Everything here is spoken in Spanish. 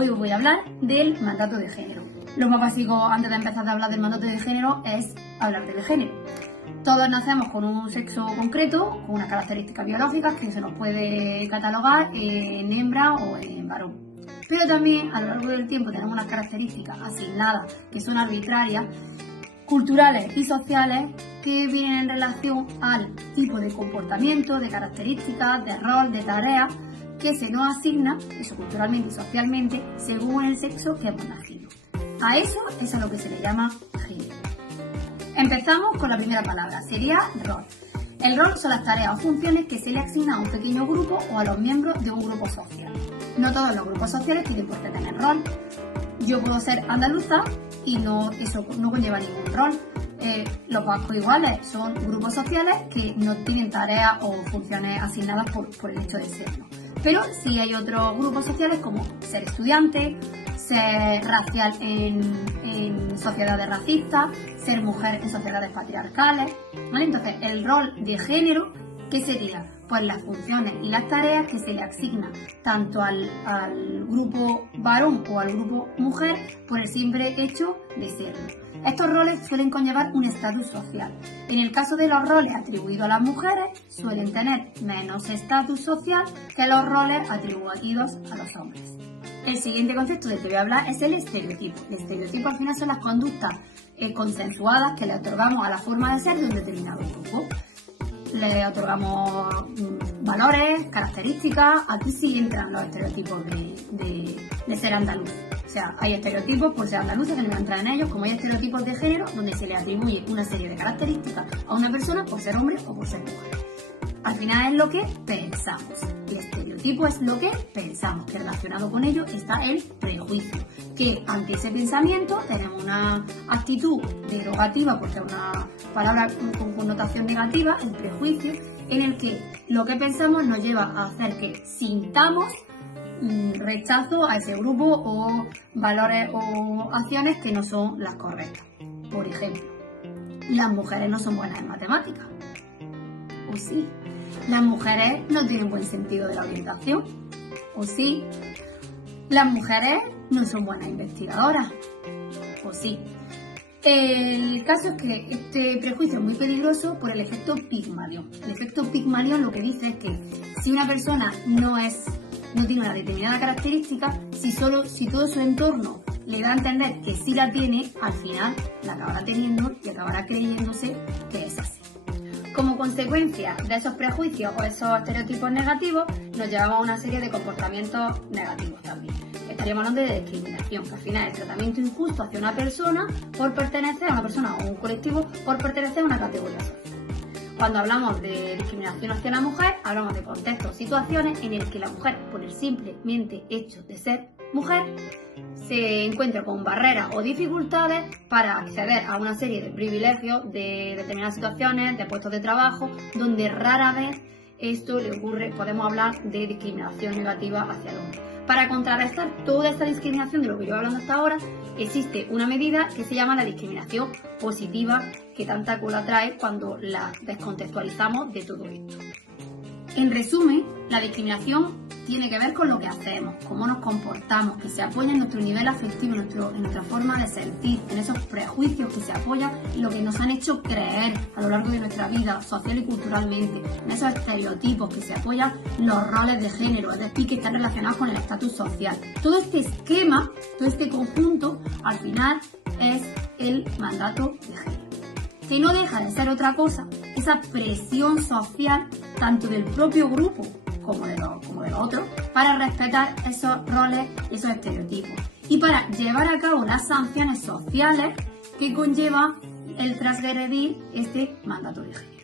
Hoy os voy a hablar del mandato de género. Lo más básico antes de empezar a hablar del mandato de género es hablar del género. Todos nacemos con un sexo concreto, con unas características biológicas que se nos puede catalogar en hembra o en varón. Pero también a lo largo del tiempo tenemos unas características asignadas que son arbitrarias, culturales y sociales, que vienen en relación al tipo de comportamiento, de características, de rol, de tareas que se nos asigna, eso culturalmente y socialmente, según el sexo que hemos nacido. A eso es a lo que se le llama género. Empezamos con la primera palabra, sería rol. El rol son las tareas o funciones que se le asignan a un pequeño grupo o a los miembros de un grupo social. No todos los grupos sociales tienen por qué tener rol. Yo puedo ser andaluza y eso no conlleva ningún rol. Los vascos iguales son grupos sociales que no tienen tareas o funciones asignadas por el hecho de serlo. Pero sí hay otros grupos sociales como ser estudiante, ser racial en sociedades racistas, ser mujer en sociedades patriarcales, ¿vale? Entonces, el rol de género, ¿qué sería? Pues las funciones y las tareas que se le asignan tanto al grupo varón o al grupo mujer por el simple hecho de serlo. Estos roles suelen conllevar un estatus social. En el caso de los roles atribuidos a las mujeres, suelen tener menos estatus social que los roles atribuidos a los hombres. El siguiente concepto del que voy a hablar es el estereotipo. El estereotipo al final son las conductas consensuadas que le otorgamos a la forma de ser de un determinado grupo. Le otorgamos valores, características. Aquí sí entran los estereotipos de ser andaluz. O sea, hay estereotipos por ser andaluza que no voy a entrar en ellos, como hay estereotipos de género donde se le atribuye una serie de características a una persona por ser hombre o por ser mujer. Al final es lo que pensamos. El estereotipo es lo que pensamos, que relacionado con ello está el prejuicio, que ante ese pensamiento tenemos una actitud derogativa, porque es una palabra con connotación negativa, el prejuicio, en el que lo que pensamos nos lleva a hacer que sintamos rechazo a ese grupo o valores o acciones que no son las correctas. Por ejemplo, las mujeres no son buenas en matemáticas. ¿O sí? Las mujeres no tienen buen sentido de la orientación. ¿O sí? Las mujeres no son buenas investigadoras. ¿O sí? El caso es que este prejuicio es muy peligroso por el efecto Pigmalión. El efecto Pigmalión lo que dice es que si una persona no tiene una determinada característica, si todo su entorno le da a entender que sí la tiene, al final la acabará teniendo y acabará creyéndose que es así. Como consecuencia de esos prejuicios o esos estereotipos negativos, nos llevamos a una serie de comportamientos negativos también. Estaríamos hablando de discriminación, que al final es tratamiento injusto hacia una persona por pertenecer a una persona o un colectivo por pertenecer a una categoría social. Cuando hablamos de discriminación hacia la mujer, hablamos de contextos o situaciones en el que la mujer, por el simplemente hecho de ser mujer, se encuentra con barreras o dificultades para acceder a una serie de privilegios de determinadas situaciones, de puestos de trabajo, donde rara vez esto le ocurre, podemos hablar de discriminación negativa hacia el hombre. Para contrarrestar toda esta discriminación de lo que yo he hablando hasta ahora, existe una medida que se llama la discriminación positiva, que tanta cola trae cuando la descontextualizamos de todo esto. En resumen, la discriminación tiene que ver con lo que hacemos, cómo nos comportamos, que se apoya en nuestro nivel afectivo, en nuestra forma de sentir, en esos prejuicios que se apoyan en lo que nos han hecho creer a lo largo de nuestra vida, social y culturalmente, en esos estereotipos que se apoyan los roles de género, es decir, que están relacionados con el estatus social. Todo este esquema, todo este conjunto, al final es el mandato de género, que no deja de ser otra cosa, esa presión social, tanto del propio grupo como de los otros, para respetar esos roles, esos estereotipos y para llevar a cabo las sanciones sociales que conlleva el transgredir este mandato de género.